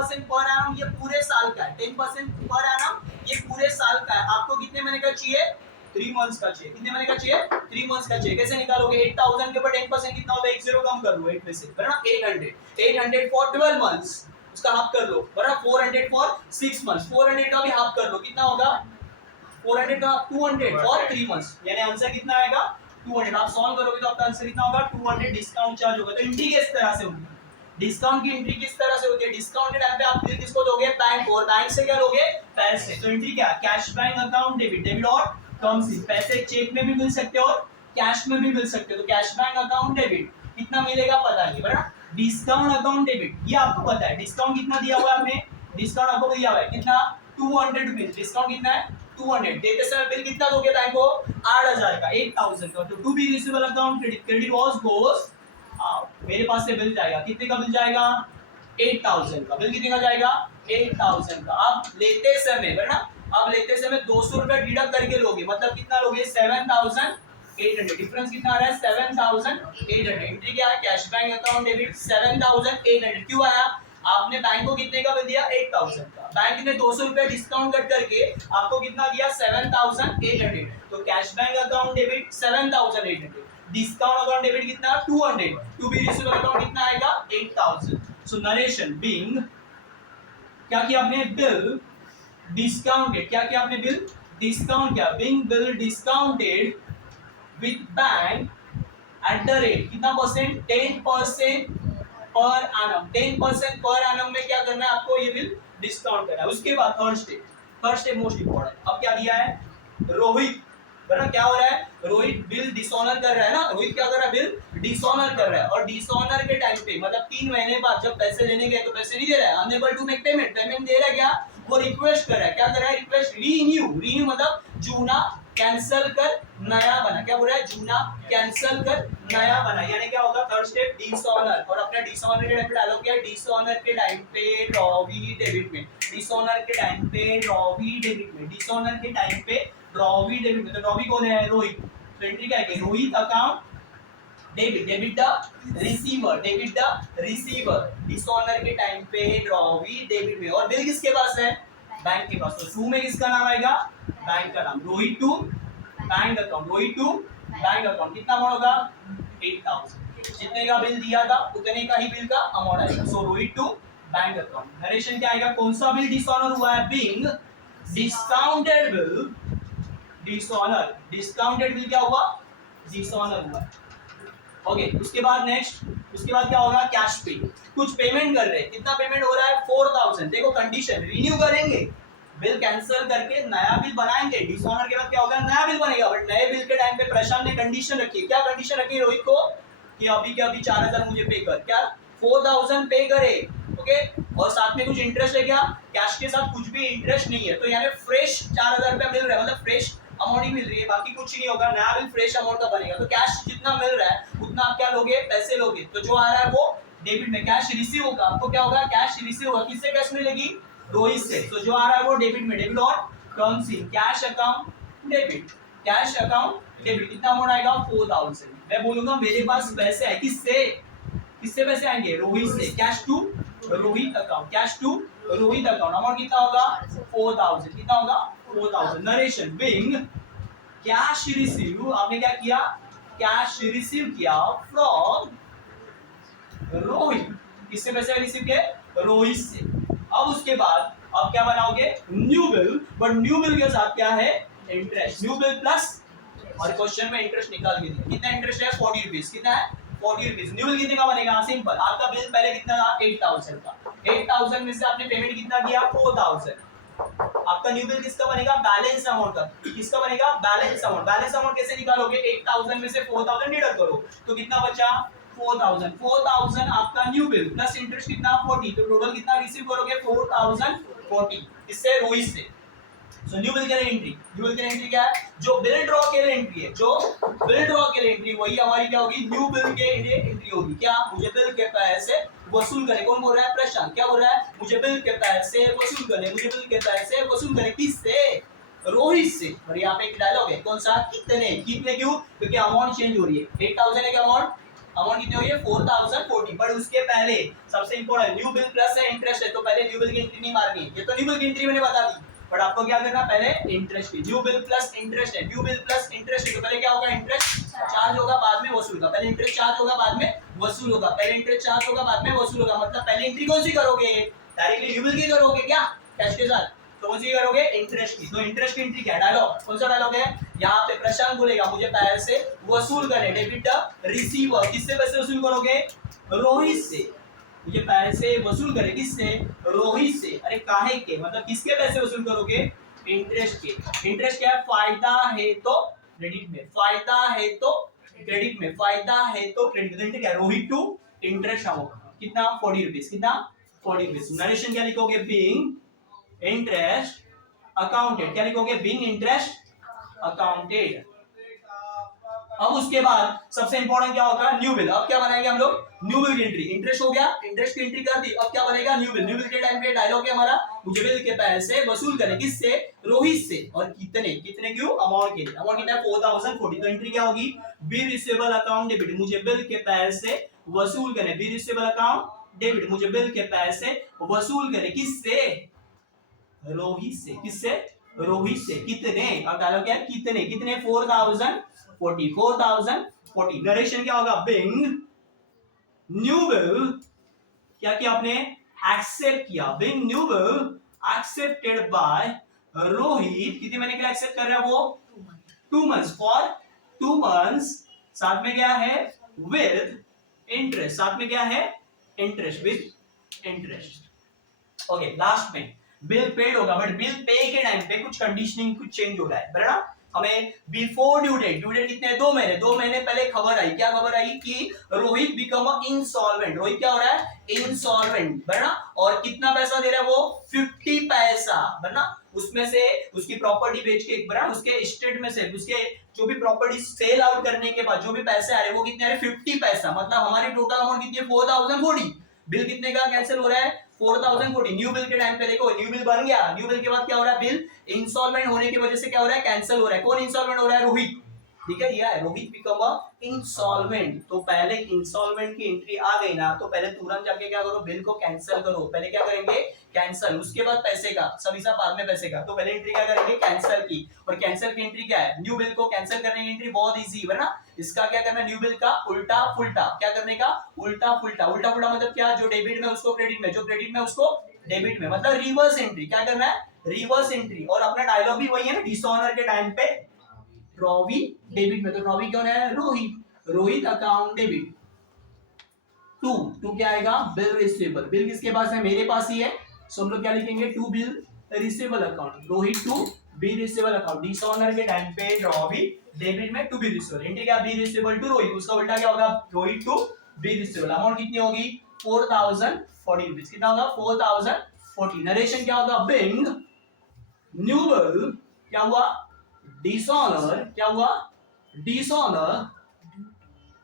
10% per annum ये पूरे साल का है, 10% पर एनम ये पूरे साल का है। आपको कितने महीने का चाहिए? 3 मंथ्स का चाहिए। कितने महीने का चाहिए? 3 मंथ्स का चाहिए। कैसे निकालोगे? 8000 के ऊपर 10% कितना होता है? एक जीरो कम कर लो 8 में से, बराबर 800। 800 फॉर 12 मंथ्स, उसका हाफ कर लो, बराबर 400 फॉर 6 मंथ्स। 400 का भी हाफ कर लो, कितना होगा? 400 का 200 फॉर 3 मंथ्स, यानी आंसर कितना आएगा? 200। आप सॉल्व करोगे तो आपका आंसर कितना होगा? 200 डिस्काउंट चार्ज होगा। तो एंट्री किस तरह से होगी? डिस्काउंट की एंट्री किस तरह से होती है? डिस्काउंट के टाइम पे आप बिल किसको दोगे? बैंक को। और बैंक से क्या लोगे? पैसे। तो एंट्री क्या? Cash bank account debit, debit और कम्स इन। पैसे चेक में भी मिल सकते हो और कैश में भी मिल सकते हो। तो कैश बैंक अकाउंट डेबिट कितना मिलेगा पता नहीं, बराबर। डिस्काउंट अकाउंट डेबिट ये आपको पता है, डिस्काउंट कितना दिया हुआ है आपने? डिस्काउंट आपको दिया हुआ है कितना? 200 रुपीस। डिस्काउंट कितना है? 200। देते समय बिल कितना दोगे बैंक को? 8000 का, 8000 का। तो to be receivable account credit, credit was goes मेरे पास से बिल जाएगा, कितने का बिल जाएगा? 8000 का। बिल कितने का जाएगा? 8000 का। अब लेते समय, बराबर, अब लेते समय 200 रुपए डिडक्ट करके लोगे, मतलब कितना लोगे? 7800। डिफरेंस कितना आ रहा है? 7800। एंट्री क्या है? Cash bank account debit 7800। क्यों आया? आपने बैंक को कितने का बिल दिया? 8000 का। बैंक ने 200 रुपए डिस्काउंट कट करके आपको कितना दिया? 7800। तो cash bank account debit 7800, discount account debit कितना? 200। टू बी रिसीवेबल अकाउंट कितना आएगा? 8000। सो नरेशन बीइंग, क्या किया आपने? Bill discounted. क्या किया आपने? बिल डिस्काउंट किया। Being bill discounted with bank at the rate कितना percent? 10% per annum. 10% per annum में क्या करना है आपको? ये बिल डिस्काउंट करना है। उसके बाद थर्ड स्टेप मोस्ट इंपॉर्टेंट। अब क्या दिया है? रोहित, बराबर, क्या हो रहा है? रोहित बिल डिसऑनर कर रहा है ना। रोहित क्या कर रहा है? बिल डिसऑनर कर रहा है। और डिसऑनर के टाइम पे मतलब 3 महीने बाद जब पैसे लेने गए तो पैसे नहीं दे रहा है, unable to make payment. Payment दे रहा है क्या? वो रिक्वेस्ट कर रहा है। क्या कर रहा है? Request renew. रीन्यू मतलब जूना कैंसिल कर नया बना। क्या बोल रहा है? जूना कैंसिल कर नया बना, यानी क्या होगा? Third step dishonour. और अपने डिसऑनर के टाइम पे डालो क्या? डिसऑनर के टाइम पे रॉवी डेबिट में, डिसऑनर के टाइम पे रॉवी डेबिट में, डिसऑनर के टाइम पे रॉवी डेबिट में। तो रॉवी कौन है? रोहित। तो एंट्री क्या है? Rohit account debit, debit the receiver, debit the receiver. Dishonour के टाइम पे रॉवी डेबिट में। और बिल किसके पास है? बैंक के पास। तो टू में किसका नाम आएगा? बैंक का नाम। Rohit to bank account, Rohit to bank account. कितना अमाउंट होगा? 8000। जितने का बिल दिया था उतने का ही बिल का अमाउंट आएगा। So Rohit to bank account. Narration क्या आएगा? कौन सा बिल डिसऑनर हुआ है? Being discounted bill dishonour. Discounted bill क्या हुआ? डिसऑनर हुआ। ओके, उसके बाद नेक्स्ट, उसके बाद क्या होगा? कैश पे। कुछ पेमेंट कर रहे हैं, कितना पेमेंट हो रहा है? 4000। देखो कंडीशन, रिन्यू करेंगे, बिल कैंसिल करके नया बिल बनाएंगे। डिसऑनर के बाद क्या होगा? नया बिल बनेगा। बट नए बिल के टाइम पे प्रशांत ने कंडीशन रखी। क्या कंडीशन रखी रोहित को? कि अभी के अभी 4000 मुझे पे कर। क्या? 4000 पे करे। ओके, और साथ में कुछ इंटरेस्ट है क्या? कैश के साथ कुछ भी इंटरेस्ट नहीं है। तो यानी फ्रेश 4000 रुपया मिल रहा है, मतलब फ्रेश अमाउंट ही मिल रही है, बाकी कुछ नहीं होगा। नया बिल फ्रेश अमाउंट का बनेगा। तो कैश जितना मिल रहा है उतना आप क्या लोगे? पैसे लोगे। तो जो आ रहा है वो डेबिट में। कैश रिसीव होगा, आपको क्या होगा? कैश रिसीव होगा। किससे कैश मिलेगी? रोहित से। तो जो आ रहा है वो डेबिट में, डेबिट और comes in. Cash account debit, cash account debit. कितना अमाउंट आएगा? 4000। मैं बोलूंगा मेरे पास पैसे है, किससे? किससे पैसे आएंगे? रोहित से। Cash to Rohit account, cash to Rohit account. Amount कितना होगा? 4000। कितना होगा? 4000। नरेशन बीइंग कैश रिसीव, आपने क्या किया? कैश रिसीव किया फ्रॉम रोहित। किससे पैसे रिसीव किए? रोहित से। अब उसके बाद अब क्या बनाओगे? New bill. But new bill के साथ क्या है? इंटरेस्ट। न्यू बिल प्लस, और क्वेश्चन में इंटरेस्ट निकाल के दिया। कितना इंटरेस्ट है? 40 रुपीज। कितना है? 40 रुपीज। न्यू बिल कितने का बनेगा? सिंपल, आपका बिल पहले कितना था? 8000 का। 8000 में से आपने पेमेंट कितना किया? 4000। आपका न्यू बिल किसका बनेगा? बैलेंस अमाउंट का। किसका बनेगा? Balance amount. बैलेंस अमाउंट कैसे निकालोगे? 8000 में से 4000 डिडक्ट करो, तो कितना बचा? 4000। 4000 आपका न्यू बिल प्लस इंटरेस्ट कितना? 40। तो टोटल कितना रिसीव करोगे? 4040। इससे रोहित से। सो न्यू बिल के लिए एंट्री, न्यू बिल के लिए एंट्री क्या है? जो बिल ड्रॉ के लिए एंट्री है, जो बिल ड्रॉ के लिए एंट्री, वही हमारी क्या होगी? न्यू बिल के लिए एंट्री होगी। क्या? मुझे बिल के पैसे वसूल करने। कौन बोल रहा है? प्रशांत। क्या बोल रहा है? मुझे बिल के पैसे वसूल करने, मुझे बिल के पैसे वसूल करने। किससे? रोहित से। और यहाँ पे एक डायलॉग है, कौन सा? कितने? कितने क्यों? क्योंकि अमाउंट चेंज हो रही है। 8000 है क्या अमाउंट? अमाउंट कितनी हो गई 4040। बट उसके पहले सबसे इंपॉर्टेंट न्यू बिल प्लस है इंटरेस्ट है, तो पहले न्यू बिल की एंट्री नहीं मारनी है। ये तो न्यू बिल की एंट्री मैंने बता दी, बट आपको क्या करना पहले इंटरेस्ट की। न्यू बिल प्लस इंटरेस्ट है, न्यू बिल प्लस इंटरेस्ट है, तो पहले क्या होगा इंटरेस्ट चार्ज होगा बाद में वसूल होगा। पहले इंटरेस्ट चार्ज होगा बाद में वसूल होगा, पहले इंटरेस्ट चार्ज होगा बाद में वसूल होगा। मतलब पहले एंट्री कौन सी करोगे, डायरेक्टली न्यू बिल की करोगे क्या कैश के साथ, तो कौन सी करोगे इंटरेस्ट की। तो इंटरेस्ट की एंट्री क्या डायलॉग, कौन सा डायलॉग है यहाँ पे प्रशांत बोलेगा मुझे पैसे वसूल करने, डेबिट द रिसीवर। किससे पैसे वसूल करोगे, रोहित से। मुझे पैसे वसूल करे किससे, रोहित से। अरे काहे के, मतलब किसके पैसे वसूल करोगे, इंटरेस्ट के। इंटरेस्ट क्या है, फायदा है तो क्रेडिट में, फायदा है तो क्रेडिट में, फायदा है तो क्रेडिट में। क्या रोहित टू इंटरेस्ट अमाउंट कितना 40 रुपीज, कितना 40 रुपीज। नरेशन क्या लिखोगे, बीइंग इंटरेस्ट अकाउंटेड, क्या लिखोगे बीइंग इंटरेस्ट अकाउंटेड। अब उसके बाद सबसे इंपॉर्टेंट क्या होगा, न्यू बिल। अब क्या बनाएंगे हम लोग, न्यू बिल की एंट्री। इंटरेस्ट हो गया, इंटरेस्ट की एंट्री कर दी, अब क्या बनेगा न्यू बिल। न्यू बिल के टाइम पे डायलॉग है हमारा, मुझे बिल के पैसे वसूल करें किससे, रोहित से। और कितने कितने क्यों, अमाउंट के लिए। अमाउंट कितना है 4040। तो एंट्री क्या होगी, बिल रिसीवेबल अकाउंट डेबिट, मुझे बिल के पैसे वसूल करें। बिल रिसीवेबल अकाउंट डेबिट, मुझे बिल के पैसे वसूल करें किससे, रोहित से। किससे, रोहित से। कितने, अब डायलॉग क्या है कितने, कितने 4040। नरेशन क्या होगा, बिंग न्यू बिल, क्या किया आपने एक्सेप्ट किया, being new bill accepted by Rohit. कितने महीने के लिए एक्सेप्ट कर रहा है वो, 2 months, फॉर 2 months। साथ में क्या है विद इंटरेस्ट, साथ में क्या है interest, with interest. Okay last में बिल पेड होगा, बट बिल पे के टाइम पे कुछ कंडीशनिंग कुछ चेंज हो रहा है बराबर। हमें before due date, due date कितने 2 महीने, 2 महीने पहले खबर आई। क्या खबर आई कि रोहित बिकम इंसॉल्वेंट। रोहित क्या हो रहा है, इंसॉल्वेंट बराबर। और कितना पैसा दे रहा है वो, 50 पैसा बराबर। उसमें से उसकी प्रॉपर्टी बेच के बराबर, उसके स्टेट में से उसके जो भी प्रॉपर्टी सेल आउट करने के बाद जो भी पैसे आ रहे हैं वो कितने आ रहे हैं 50 पैसा। मतलब हमारी टोटल अमाउंट कितनी है 4040। बिल कितने का कैंसिल हो रहा है 4040। न्यू बिल के टाइम पे देखो न्यू बिल बन गया, न्यू बिल के बाद क्या हो रहा है, बिल इंस्टॉलमेंट होने की वजह से क्या हो रहा है, कैंसिल हो रहा है। कौन इंस्टॉलमेंट हो रहा है, रोहित। ठीक है, यह है रोहित बिकम इंसॉल्वेंट। तो पहले इंसॉल्वेंट की एंट्री आ गई ना, तो पहले तुरंत जाके क्या करो, बिल को कैंसिल करो। पहले क्या करेंगे कैंसिल, उसके बाद पैसे का सब हिसाब बाद में पैसे का। तो पहले एंट्री क्या करेंगे कैंसिल की। और कैंसिल की एंट्री क्या है, न्यू बिल को कैंसिल करने की एंट्री बहुत इजी है ना। इसका क्या करना है, न्यू बिल का उल्टा फुल्टा। क्या करने का, उल्टा फुल्टा। उल्टा फुल्टा मतलब क्या, जो डेबिट में उसको क्रेडिट में, जो क्रेडिट में उसको डेबिट में, मतलब रिवर्स एंट्री। क्या करना है, रिवर्स एंट्री। और अपना डायलॉग भी वही है ना, डिसऑनर के टाइम पे रॉवी डेबिट में, तो रॉवी कौन है, Rohit. Rohit account debit. To क्या आएगा, बिल रिसीवेबल। बिल किसके पास है, मेरे पास ही है। सो हम लोग क्या लिखेंगे, to bill receivable account, Rohit to bill receivable account. Dishonour के टाइम पे रॉवी डेबिट में टू बिल रिसीवेबल। एंट्री क्या, बिल रिसीवेबल टू रोहित, उसका उल्टा क्या होगा, Rohit to bill receivable. Amount कितनी होगी 4040 रुपीस। कितना होगा 4040। नरेशन क्या होगा, बिंग न्यू बिल क्या हुआ, डिसऑनर क्या हुआ, डिसऑनर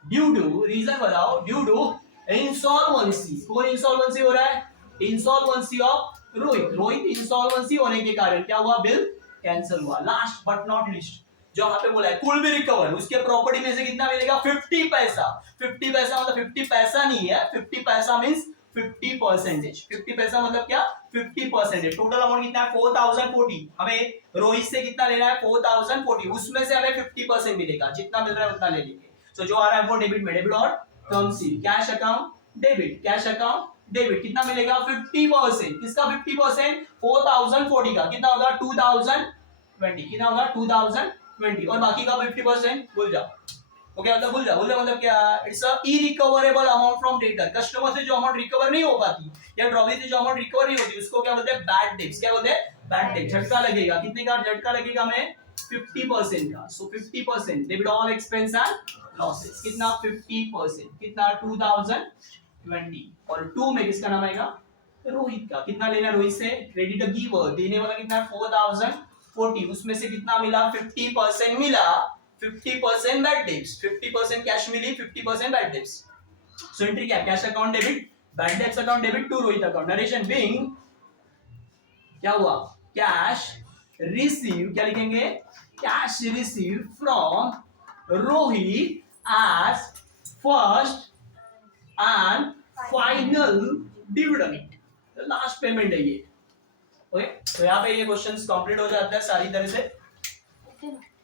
ड्यू टू, रीजन बताओ, ड्यू टू इंसॉल्वेंसी। कौन इंसॉल्वेंसी हो रहा है, insolvency of Rohit. Rohit insolvency होने के कारण क्या हुआ, बिल कैंसिल हुआ। लास्ट बट नॉट लीस्ट जो यहाँ पे बोला है कुल भी रिकवर, उसके प्रॉपर्टी में से कितना मिलेगा 50 पैसा। 50 पैसा मतलब 50 पैसा नहीं है, 50 पैसा मींस 50%। 50 पैसा मतलब क्या, 50%। टोटल अमाउंट कितना है 4040। हमें रोहित से कितना लेना है 4040, उसमें से हमें 50% मिलेगा। जितना मिल रहा है उतना ले लेंगे। तो जो आ रहा है वो डेबिट में, डेबिट और term C. Cash account debit, cash account debit. कितना मिलेगा 50%। किसका 50%, 4040 का। कितना होगा 2020। कितना होगा 2020। और बाकी का 50% भूल जाओ। ओके मतलब भूल जाओ मतलब क्या, it's a irrecoverable amount from debtor. Customer से जो अमाउंट रिकवर नहीं हो पाती या ट्रॉली से जो अमाउंट रिकवर नहीं होती उसको क्या बोलते हैं, बैड डेट्स। क्या बोलते हैं, बैड डेट। झटका लगेगा, कितने का झटका लगेगा हमें 50% का। सो 50% debit all expense and losses. कितना 50%, कितना 2020। और 2 में किसका नाम आएगा, रोहित का। कितना लेना रोहित से, क्रेडिट गिवर, देने वाला कितना 4040। उसमें से कितना मिला 50% मिला, 50% बैड डेट्स, 50% कैश मिली, 50% बैड डेट्स। सो एंट्री क्या, cash account debit, bad debts account debit to Rohit account. Narration being क्या हुआ, कैश रिसीव, क्या लिखेंगे, cash receive from Rohit as first and final dividend, last payment है ये। ओके, तो यहाँ पे ये क्वेश्चंस कंप्लीट हो जाता है सारी तरह से।